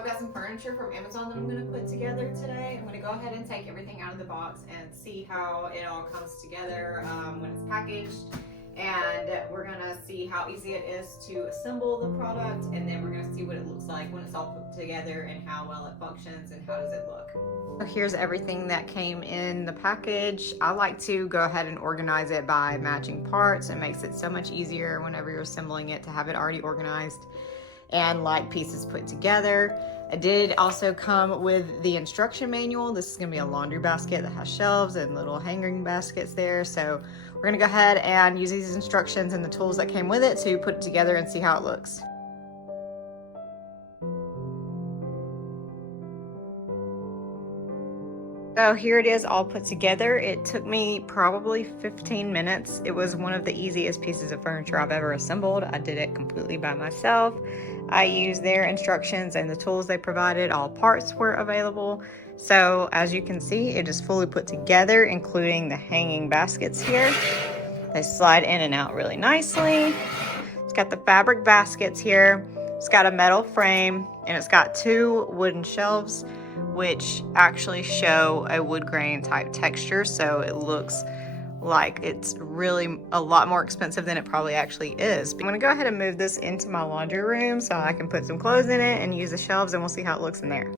I've got some furniture from Amazon that I'm going to put together today. I'm going to go ahead and take everything out of the box and see how it all comes together when it's packaged. And we're going to see how easy it is to assemble the product, and then we're going to see what it looks like when it's all put together and how well it functions and how does it look. So here's everything that came in the package. I like to go ahead and organize it by matching parts. It makes it so much easier whenever you're assembling it to have it already organized and like pieces put together. It did also come with the instruction manual. This is gonna be a laundry basket that has shelves and little hanging baskets there. So we're gonna go ahead and use these instructions and the tools that came with it to put it together and see how it looks. So here it is all put together. It took me probably 15 minutes. It was one of the easiest pieces of furniture I've ever assembled. I did it completely by myself. I used their instructions and the tools they provided. All parts were available. So as you can see, it is fully put together, including the hanging baskets here. They slide in and out really nicely. It's got the fabric baskets here. It's got a metal frame, and it's got 2 wooden shelves, which actually show a wood grain type texture, so it looks like it's really a lot more expensive than it probably actually is. I'm gonna go ahead and move this into my laundry room so I can put some clothes in it and use the shelves, and we'll see how it looks in there.